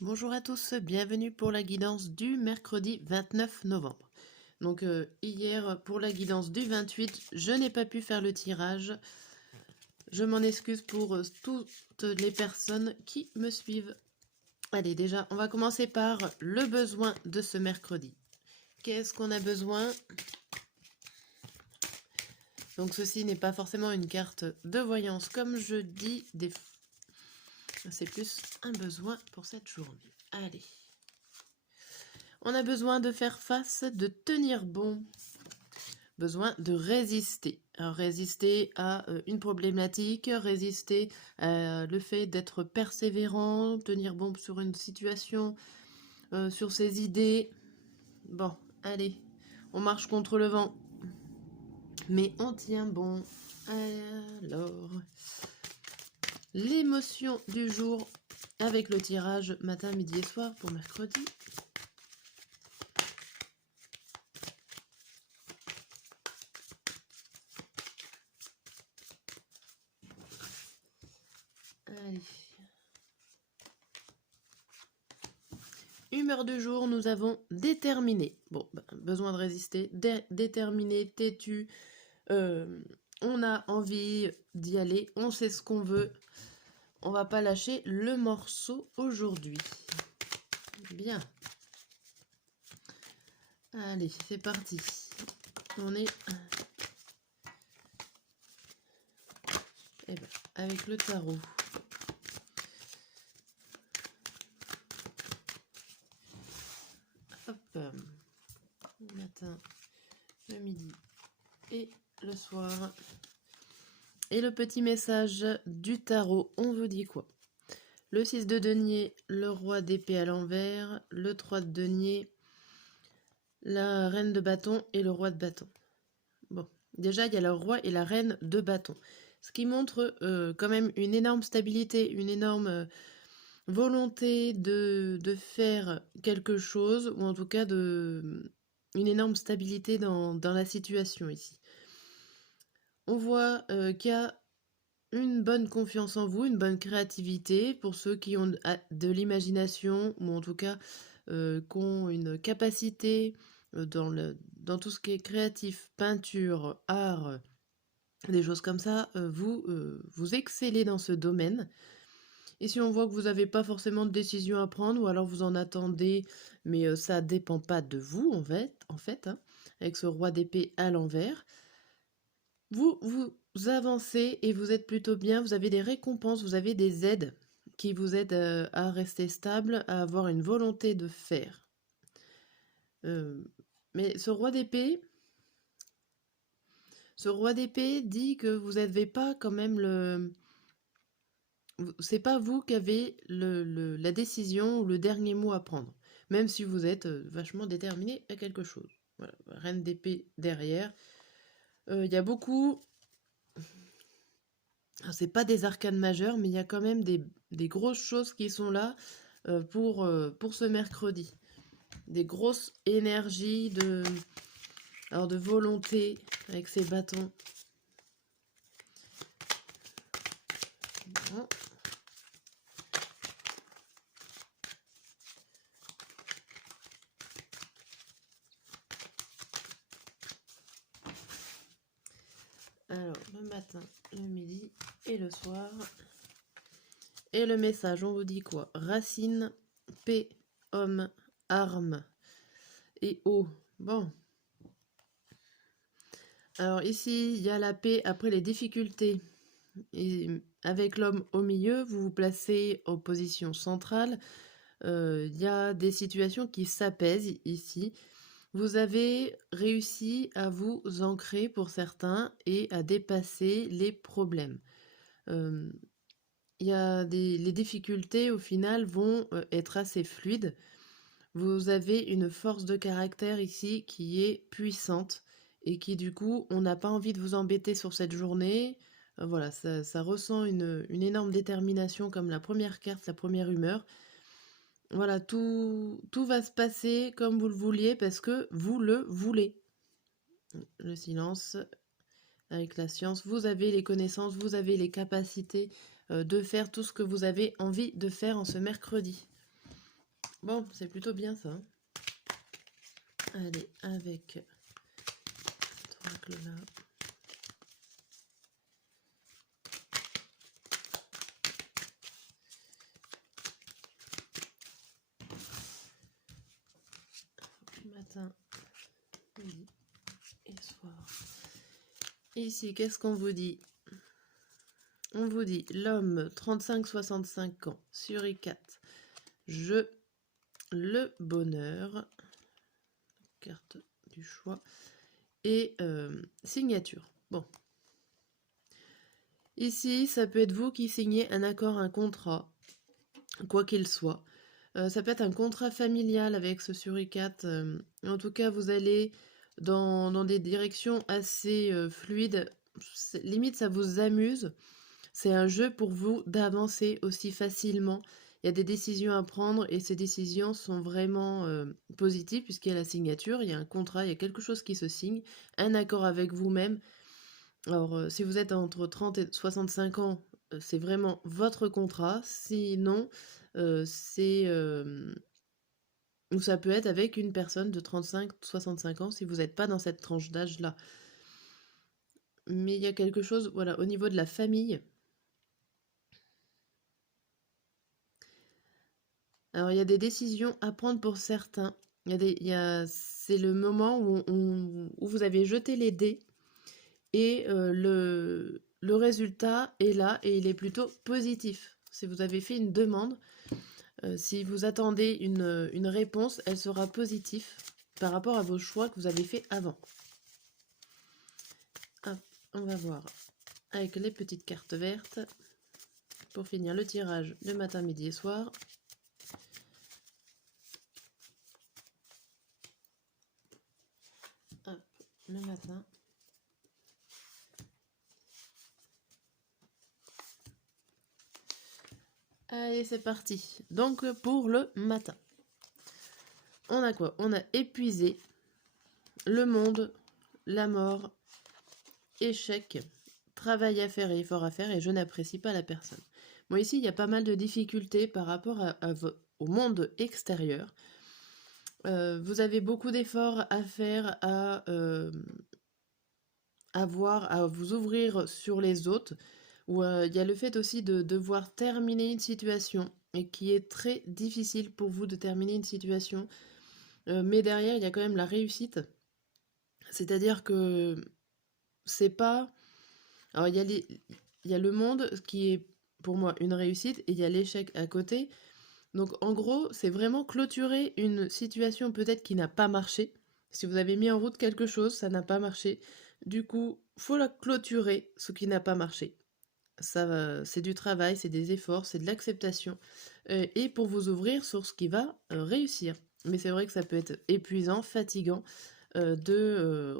Bonjour à tous, bienvenue pour la guidance du mercredi 29 novembre. Donc hier pour la guidance du 28, je n'ai pas pu faire le tirage. Je m'en excuse pour toutes les personnes qui me suivent. Allez, déjà, on va commencer par le besoin de ce mercredi. Qu'est-ce qu'on a besoin? Donc ceci n'est pas forcément une carte de voyance comme je dis, c'est plus un besoin pour cette journée. Allez. On a besoin de faire face, de tenir bon. Besoin de résister. Alors, résister à une problématique, résister à le fait d'être persévérant, tenir bon sur une situation, sur ses idées. Bon, allez, on marche contre le vent. Mais on tient bon. Alors, l'émotion du jour avec le tirage matin, midi et soir pour mercredi. Allez. Humeur du jour, nous avons déterminé. Bon, besoin de résister, déterminé, têtu. On a envie d'y aller, on sait ce qu'on veut. On va pas lâcher le morceau aujourd'hui. Bien. Allez, c'est parti. On est avec le tarot. Hop. Le matin, le midi et le soir. Et le petit message du tarot, on vous dit quoi? Le 6 de denier, le roi d'épée à l'envers, le 3 de denier, la reine de bâton et le roi de bâton. Bon, déjà, il y a le roi et la reine de bâton. Ce qui montre quand même une énorme stabilité, une énorme volonté de faire quelque chose, ou en tout cas une énorme stabilité dans la situation ici. On voit qu'il y a une bonne confiance en vous, une bonne créativité pour ceux qui ont de l'imagination, ou en tout cas qui ont une capacité dans tout ce qui est créatif, peinture, art, des choses comme ça, vous excellez dans ce domaine. Et si on voit que vous n'avez pas forcément de décision à prendre, ou alors vous en attendez, mais ça dépend pas de vous en fait hein, avec ce roi d'épée à l'envers, vous avancez et vous êtes plutôt bien, vous avez des récompenses, vous avez des aides qui vous aident à rester stable, à avoir une volonté de faire. Mais ce roi d'épée dit que vous n'avez pas quand même c'est pas vous qui avez la décision ou le dernier mot à prendre, même si vous êtes vachement déterminé à quelque chose. Voilà, reine d'épée derrière. Il y a beaucoup... C'est pas des arcanes majeures, mais il y a quand même des grosses choses qui sont là pour ce mercredi. Des grosses énergies de volonté avec ces bâtons. Bon. Alors, le matin, le midi et le soir. Et le message, on vous dit quoi? Racine, paix, homme, arme et eau. Bon. Alors ici, il y a la paix après les difficultés. Et avec l'homme au milieu, vous vous placez en position centrale. Il y a des situations qui s'apaisent ici. Vous avez réussi à vous ancrer pour certains et à dépasser les problèmes. Les difficultés au final vont être assez fluides. Vous avez une force de caractère ici qui est puissante et qui du coup on n'a pas envie de vous embêter sur cette journée. Voilà, ça ressent une énorme détermination comme la première carte, la première humeur. Voilà, tout va se passer comme vous le vouliez parce que vous le voulez. Le silence avec la science, vous avez les connaissances, vous avez les capacités de faire tout ce que vous avez envie de faire en ce mercredi. Bon, c'est plutôt bien ça. Hein. Allez, avec cet oracle-là. Matin, midi et soir. Ici, qu'est-ce qu'on vous dit? On vous dit l'homme 35-65 ans, suricate, jeu, le bonheur, carte du choix, et signature. Bon. Ici, ça peut être vous qui signez un accord, un contrat, quoi qu'il soit. Ça peut être un contrat familial avec ce suricate. En tout cas, vous allez dans des directions assez fluides. Limite, ça vous amuse. C'est un jeu pour vous d'avancer aussi facilement. Il y a des décisions à prendre et ces décisions sont vraiment positives puisqu'il y a la signature, il y a un contrat, il y a quelque chose qui se signe, un accord avec vous-même. Alors, si vous êtes entre 30 et 65 ans, c'est vraiment votre contrat. Sinon, ou ça peut être avec une personne de 35-65 ans si vous n'êtes pas dans cette tranche d'âge-là. Mais il y a quelque chose, voilà, au niveau de la famille. Alors, il y a des décisions à prendre pour certains. C'est le moment où vous avez jeté les dés et le résultat est là et il est plutôt positif. Si vous avez fait une demande, si vous attendez une réponse, elle sera positive par rapport à vos choix que vous avez fait avant. Hop, on va voir avec les petites cartes vertes pour finir le tirage de matin, midi et soir. Hop, le matin. Allez, c'est parti. Donc, pour le matin, on a quoi? On a épuisé, le monde, la mort, échec, travail à faire et effort à faire, et je n'apprécie pas la personne. Bon, ici, il y a pas mal de difficultés par rapport au monde extérieur. Vous avez beaucoup d'efforts à faire, à vous ouvrir sur les autres. Ou il y a le fait aussi de devoir terminer une situation et qui est très difficile pour vous de terminer une situation. Mais derrière, il y a quand même la réussite. C'est-à-dire que c'est pas... Alors, il y a le monde qui est pour moi une réussite et il y a l'échec à côté. Donc, en gros, c'est vraiment clôturer une situation peut-être qui n'a pas marché. Si vous avez mis en route quelque chose, ça n'a pas marché. Du coup, faut la clôturer, ce qui n'a pas marché. Ça, c'est du travail, c'est des efforts, c'est de l'acceptation. Et pour vous ouvrir sur ce qui va réussir. Mais c'est vrai que ça peut être épuisant, fatigant de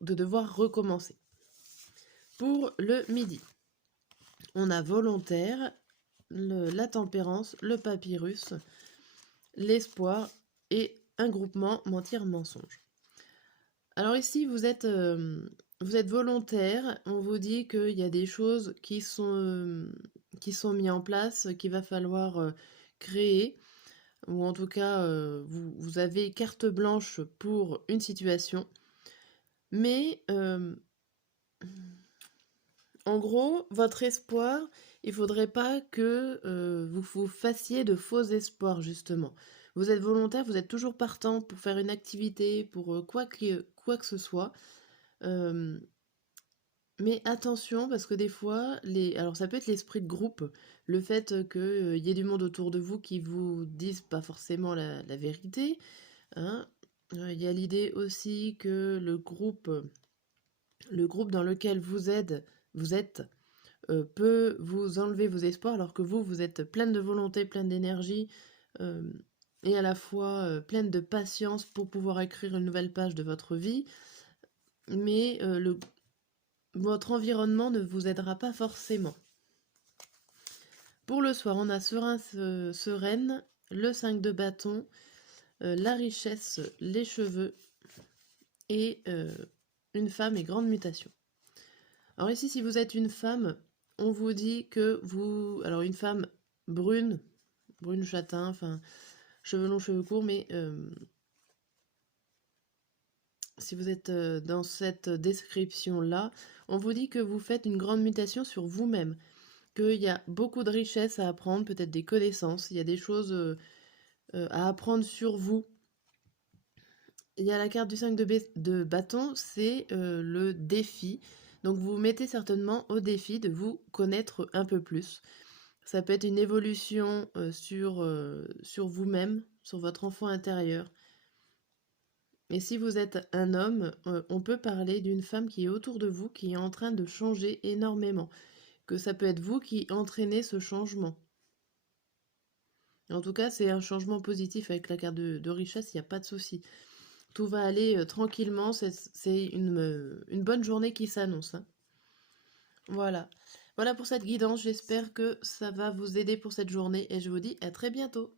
devoir recommencer. Pour le midi, on a volontaire, la tempérance, le papyrus, l'espoir et un groupement mentir-mensonge. Alors ici, vous êtes volontaire, on vous dit qu'il y a des choses qui sont mises en place, qu'il va falloir créer, ou en tout cas, vous avez carte blanche pour une situation, mais en gros, votre espoir, il faudrait pas que vous vous fassiez de faux espoirs, justement. Vous êtes volontaire, vous êtes toujours partant pour faire une activité, pour quoi que ce soit. Mais attention, parce que des fois, alors ça peut être l'esprit de groupe, le fait qu'il y ait du monde autour de vous qui vous disent pas forcément la vérité. Hein. Il y a l'idée aussi que le groupe dans lequel vous êtes peut vous enlever vos espoirs, alors que vous êtes pleine de volonté, pleine d'énergie, et à la fois pleine de patience pour pouvoir écrire une nouvelle page de votre vie. Mais votre environnement ne vous aidera pas forcément. Pour le soir, on a serein, sereine, le 5 de bâton, la richesse, les cheveux et une femme et grande mutation. Alors ici, si vous êtes une femme, on vous dit que vous... Alors une femme brune châtain, enfin... cheveux longs, cheveux courts, mais si vous êtes dans cette description-là, on vous dit que vous faites une grande mutation sur vous-même, qu'il y a beaucoup de richesses à apprendre, peut-être des connaissances, il y a des choses à apprendre sur vous. Il y a la carte du 5 de bâton, c'est le défi. Donc vous vous mettez certainement au défi de vous connaître un peu plus. Ça peut être une évolution sur vous-même, sur votre enfant intérieur. Et si vous êtes un homme, on peut parler d'une femme qui est autour de vous, qui est en train de changer énormément. Que ça peut être vous qui entraînez ce changement. En tout cas, c'est un changement positif avec la carte de richesse, il n'y a pas de souci. Tout va aller tranquillement, c'est une bonne journée qui s'annonce, hein. Voilà. Voilà pour cette guidance, j'espère que ça va vous aider pour cette journée et je vous dis à très bientôt.